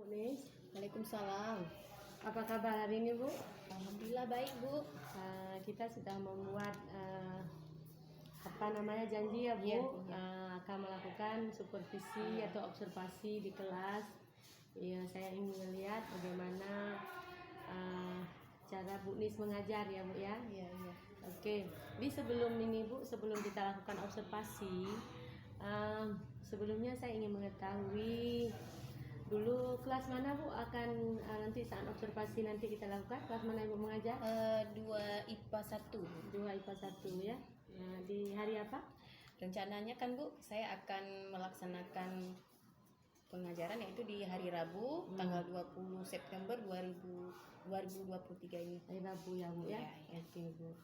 Bu Nis. Waalaikumsalam. Apa kabar hari ini, Bu? Alhamdulillah baik, Bu. Kita sudah membuat janji ya, Bu, Iya. akan melakukan supervisi atau observasi di kelas. Ya, saya ingin melihat bagaimana cara Bu Nis mengajar ya, Bu ya. Iya. Oke, sebelum ini, Bu, sebelum kita lakukan observasi, sebelumnya saya ingin mengetahui dulu kelas mana, Bu, akan nanti saat observasi nanti kita lakukan, kelas mana Ibu mengajar? 2 IPA 1. 2 IPA 1 ya. Di hari apa? Rencananya kan, Bu, saya akan melaksanakan pengajaran yaitu di hari Rabu tanggal 20 September 2023 ini. Hari Rabu ya, Bu ya. Iya. Oke, Bu.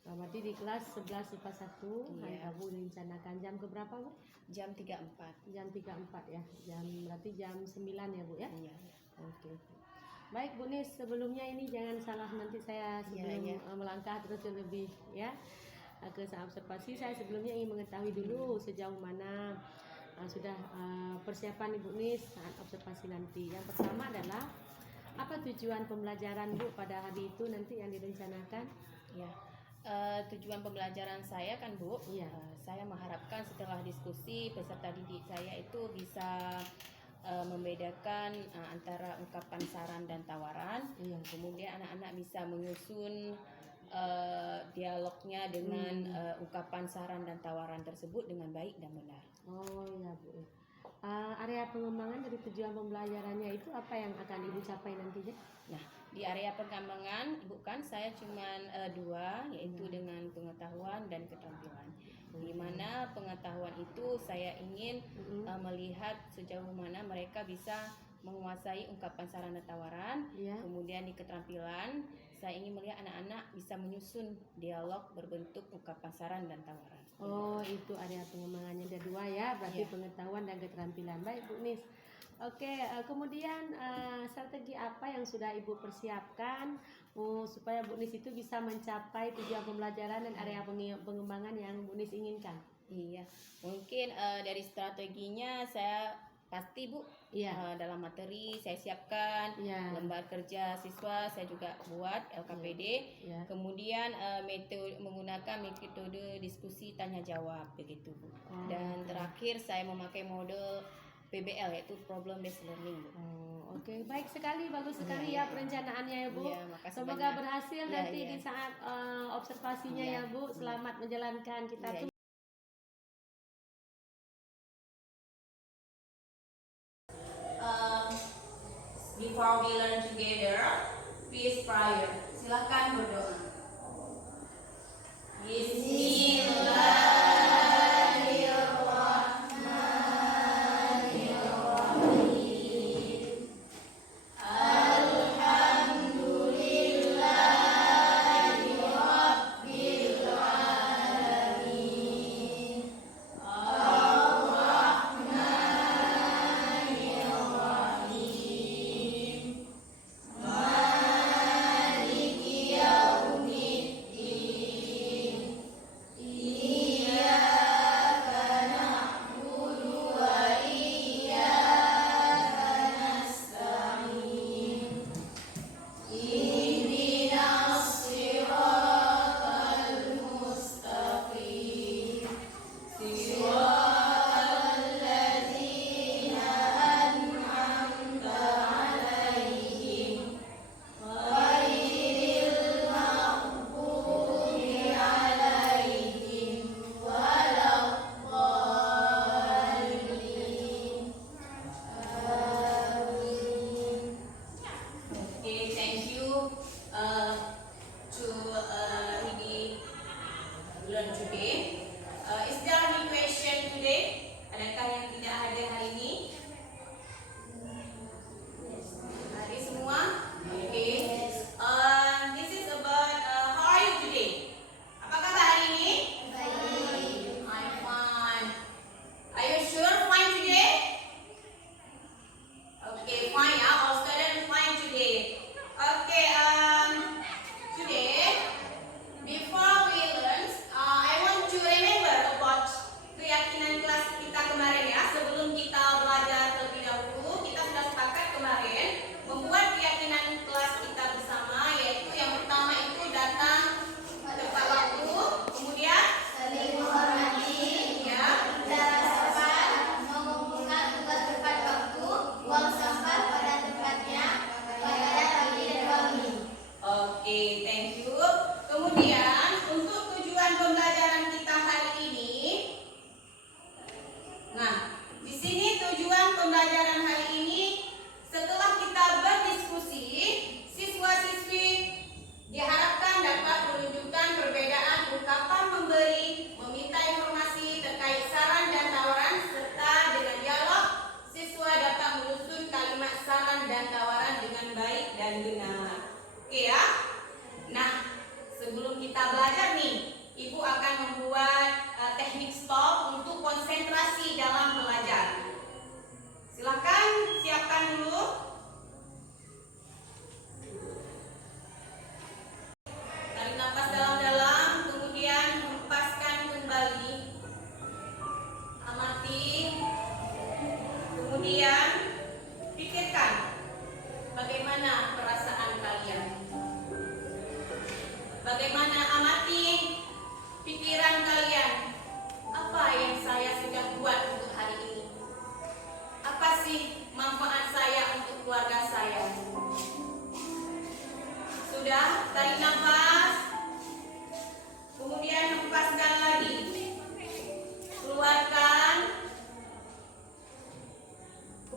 Berarti di kelas 11 IPA 1 hari Iya. Rabu direncanakan jam ke berapa, Bu? Jam 3.4. Jam 3.4 ya. Berarti jam 9 ya, Bu ya. Iya. Oke. Baik, Bu Nis, sebelumnya ini jangan salah nanti saya sebelum Iya. melangkah terus lebih ya ke saat observasi, saya sebelumnya ingin mengetahui dulu sejauh mana sudah persiapan Ibu Nis saat observasi nanti. Yang pertama adalah apa tujuan pembelajaran, Bu, pada hari itu nanti yang direncanakan? Ya. Tujuan pembelajaran saya kan, Bu, Iya. saya mengharapkan setelah diskusi peserta didik saya itu bisa membedakan antara ungkapan saran dan tawaran. Iya. Kemudian anak-anak bisa menyusun dialognya dengan ungkapan saran dan tawaran tersebut dengan baik dan benar. Oh iya, Bu. Area pengembangan dari tujuan pembelajarannya itu apa yang akan Ibu capai nantinya? Nah, di area pengembangan, bukan saya cuman 2, yaitu dengan pengetahuan dan keterampilan. Di mana pengetahuan itu saya ingin melihat sejauh mana mereka bisa menguasai ungkapan saran dan tawaran. Iya. Kemudian di keterampilan, saya ingin melihat anak-anak bisa menyusun dialog berbentuk ungkapan saran dan tawaran. Oh, itu area pengembangannya ada 2 ya, berarti Iya. pengetahuan dan keterampilan. Baik, Bu Nis. Oke, kemudian strategi apa yang sudah Ibu persiapkan supaya Bu Nis itu bisa mencapai tujuan pembelajaran dan area pengembangan yang Bu Nis inginkan? Iya, mungkin dari strateginya saya pasti, Bu, Iya. dalam materi saya siapkan, Iya. lembar kerja siswa saya juga buat LKPD. Iya. Kemudian menggunakan metode diskusi tanya jawab begitu, Bu. Dan terakhir saya memakai model PBL yaitu problem based learning, Bu. Oke, baik sekali, bagus sekali ya perencanaannya ya, Bu. Iya, makasih Semoga banyak. berhasil Iya, nanti iya. di saat observasinya Iya. ya, Bu. Selamat menjalankan. Kita Iya. Before we learn together, please prayer. Silakan berdoa. Kemudian pikirkan bagaimana perasaan kalian. Bagaimana amati pikiran kalian. Apa yang saya sudah buat untuk hari ini? Apa sih manfaat saya untuk keluarga saya? Sudah, tarik nafas. Kemudian hempaskan lagi. Keluarkan.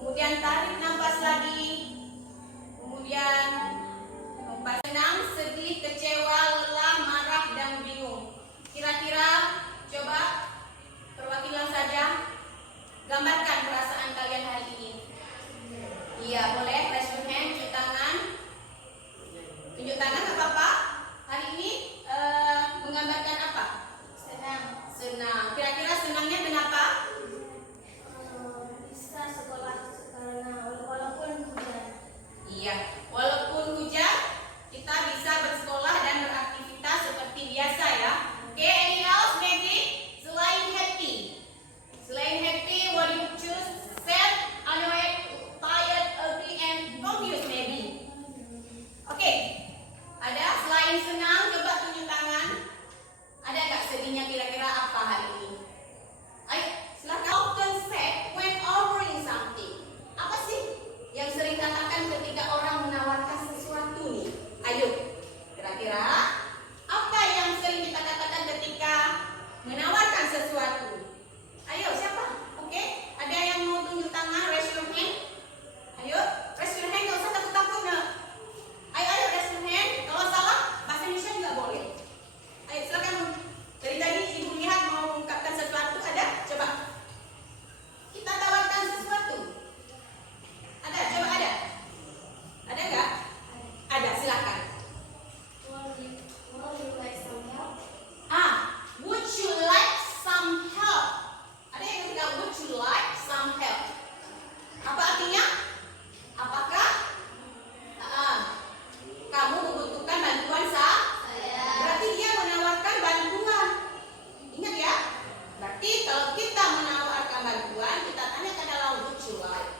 Kemudian tarik nafas lagi. Kemudian hempas. Senang, sedih, kecewa, lelah, marah, dan bingung. Kira-kira coba perwakilan saja gambarkan perasaan kalian hari ini. Iya, boleh raise your hand, tunjuk tangan. Tunjuk tangan apa apa? Hari ini menggambarkan apa? Senang. Senang. Kira-kira senangnya kenapa? Bisa sekolah walaupun hujan. Iya, walaupun hujan kita bisa bersekolah dan beraktivitas seperti biasa ya. Oke, any else maybe? Selain happy. Selain happy, what do you choose? Sad, annoyed, tired, ugly, and confused maybe. Oke. Ada selain senang, coba tunjuk tangan. Ada nggak sedihnya kira-kira apa hari ini? Ayo, silakan. Often said when offering something. Apa sih yang sering katakan ketika orang menawarkan sesuatu nih? Ayo, kira-kira apa yang sering kita katakan ketika menawarkan sesuatu? Ayo, siapa? Oke, ada yang mau tunjuk tangan? Raise your hand. Ayo, raise your hand. Nggak usah takut-takut nah. Ayo, raise your hand. Kalau salah, bahasa Indonesia juga boleh. Ayo, silakan. Dari tadi ibu lihat mau mengungkapkan sesuatu. Ada? Coba. Kita tawarkan sesuatu. Ada? Coba ada. Ada nggak? Ada, silakan. Would you like some help? Ada yang bilang would you like some help? Apa artinya? Apakah kamu membutuhkan bantuan saya? Berarti dia menawarkan bantuan. Ingat ya? Berarti kalau kita menawarkan bantuan, kita tanyakan dalam would you like.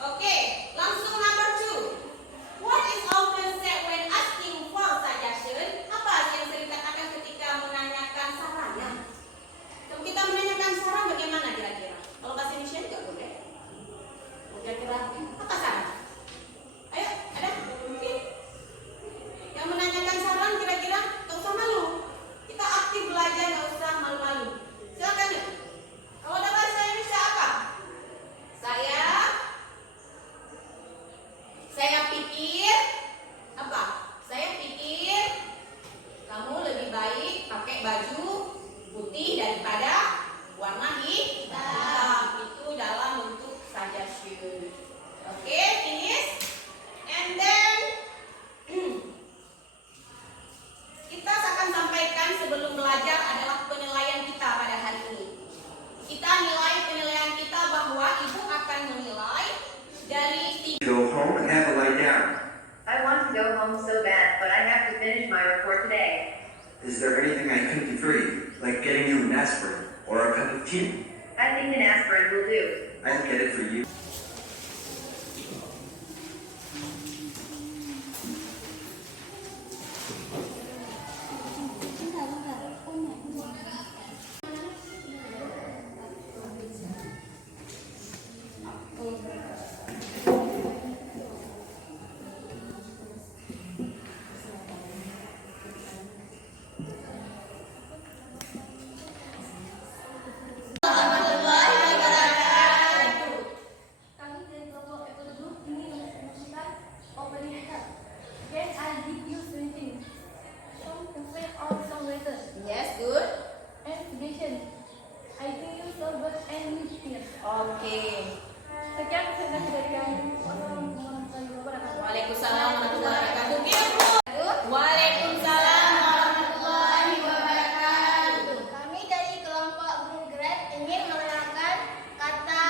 Oke, langsung number 2. What is often said when asking for suggestion? Apa yang sering dikatakan ketika menanyakan sarannya? Kalau kita menanyakan saran bagaimana kira-kira? Kalau bahasa Indonesia juga boleh. Kira-kira apa saran? Ayo, ada? Mungkin yang menanyakan saran kira-kira gak usah malu. Kita aktif belajar, gak usah malu-malu. Silakan yuk. Kalau ada bahasa Indonesia apa? Saya pikir apa? Saya pikir kamu lebih baik pakai baju putih daripada warna hitam. Itu dalam bentuk suggestion. Oke, finish. And then kita akan sampaikan sebelum belajar adalah penilaian kita pada hari ini. Kita nilai penilaian kita bahwa ibu akan menilai dari Go home and have a lie down. I want to go home so bad, but I have to finish my report today. Is there anything I can do for you, like getting you an aspirin or a cup of tea? I think an aspirin will do. I'll get it for you. Yes, good. Oke. Sekian presentasi dari kami. Wassalamualaikum warahmatullahi wabarakatuh. Waalaikumsalam warahmatullahi wabarakatuh. Waalaikumsalam warahmatullahi wabarakatuh. Kami dari kelompok Group Grade ingin menerangkan kata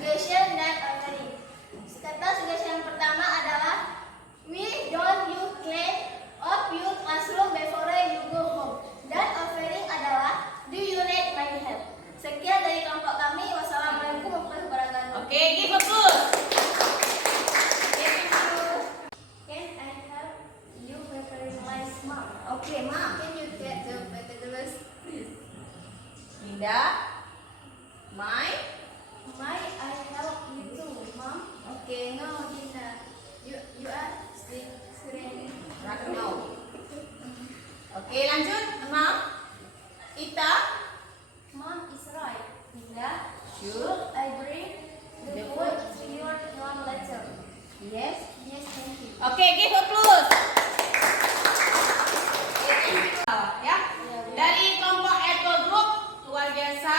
suggestion dan offering. Kata suggestion yang pertama adalah we don't you clean up your classroom before you go home. Dan offering adalah do you need my help. Sekian dari kelompok kami. Wassalamualaikum Should I bring the food to your home later? Yes. Yes, thank you. Oke, give applause. Ya. Dari kelompok Apple Group luar biasa.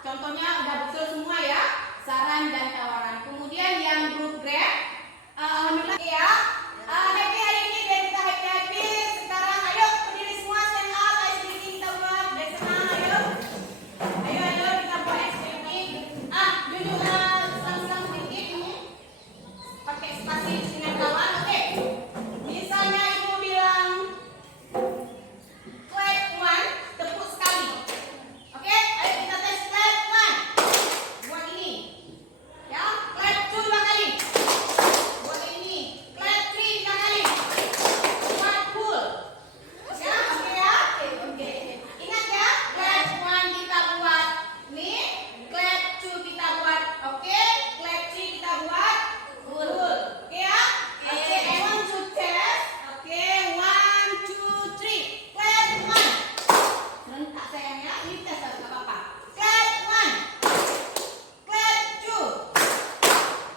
Contohnya udah betul semua ya. Saran dan tawaran. Kemudian yang grup Grab, alhamdulillah ya. Happy hari ini biar kita happy. Sekarang ayo berdiri semua, stand up. Ice breaking kita buat. Biar senang, ayo. Ayo kita buat ice breaking. Duduklah sang-sang sedikit. Pakai spasi dengan kawan, oke? Misalnya ibu bilang clap one, tepuk sekali. Oke, ayo kita tes clap one. Buat ini. Ya, clap two 2 kali. Buat ini. Clap three 3 kali. Buat cool. Ya, oke ya? Oke. Ingat ya, clap one kita buat nih, clap two kita buat oke, clap three kita buat cool. Oke ya? Oke, I want to test. Oke, 1 2 3. Clap one. Serentak sayang ya, ini tes nggak apa-apa. Clap one. Clap two.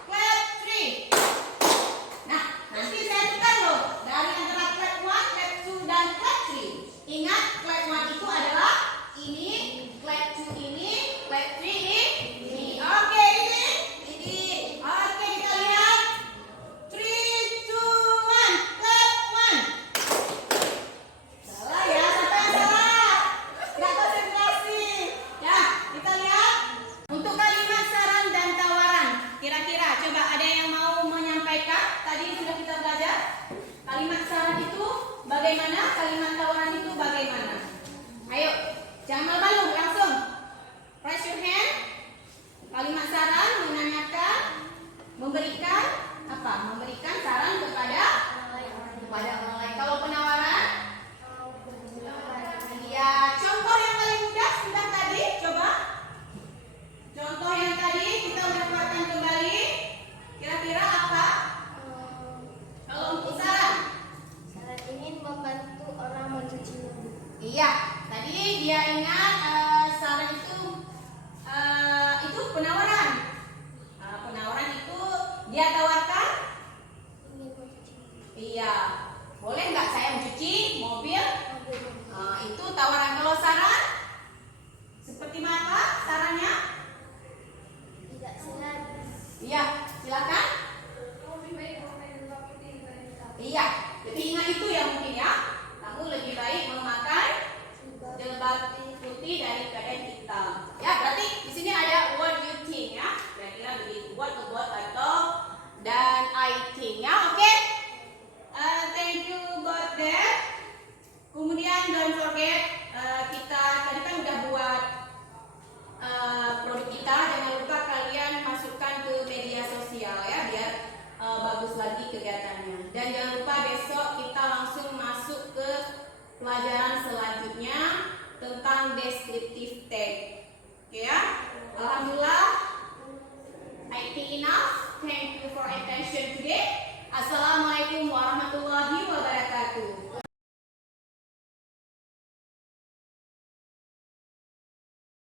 Clap three. Nah, nanti saya tukar loh dari antara clap one, clap two, dan clap three. Ingat, clap one itu adalah ini, clap two ini, clap three ini. Oke, ini. Oke, kita lihat. 3 2 1. Clap one. Salah ya, siapa yang salah? Nggak konsentrasi. Ya, kita lihat. Untuk kalimat saran dan tawaran, kira-kira coba ada yang mau menyampaikan? Tadi sudah kita belajar. Kalimat saran itu bagaimana? Kalimat tawaran itu bagaimana? Ayo, jangan malu-malu, langsung. Raise your hand. Kalimat saran menanyakan, memberikan apa? Memberikan saran kepada orang lain. Kalau penawaran, ya contoh yang paling mudah sudah tadi, coba. Contoh yang tadi kita udah buatkan kembali. Kira-kira apa? Kalau untuk saran, Saya ingin membantu orang mencuci mobil. iya. Tadi dia ingat saran itu penawaran. Penawaran itu dia tawarkan. Ingin mencuci Iya. Boleh nggak saya mencuci mobil? mobil. Itu tawaran. Kalau saran, seperti apa sarannya? Tidak sehat. Iya, silakan. Iya, lebih ingat itu ya mungkin ya. Kamu lebih baik memakai jilbab putih daripada hitam. Ya, berarti di sini ada what you think ya. Kira-kira begitu. What atau dan I think ya. Oke. Thank you about that. Kemudian don't forget kita tadi kan udah buat produk kita. Jangan lupa kalian masukkan ke media sosial ya biar bagus lagi kegiatannya. Dan jangan lupa besok kita langsung masuk ke pelajaran selanjutnya tentang descriptive tag. Oke ya. Alhamdulillah. I think enough. Thank you for attention today. Assalamualaikum warahmatullahi wabarakatuh.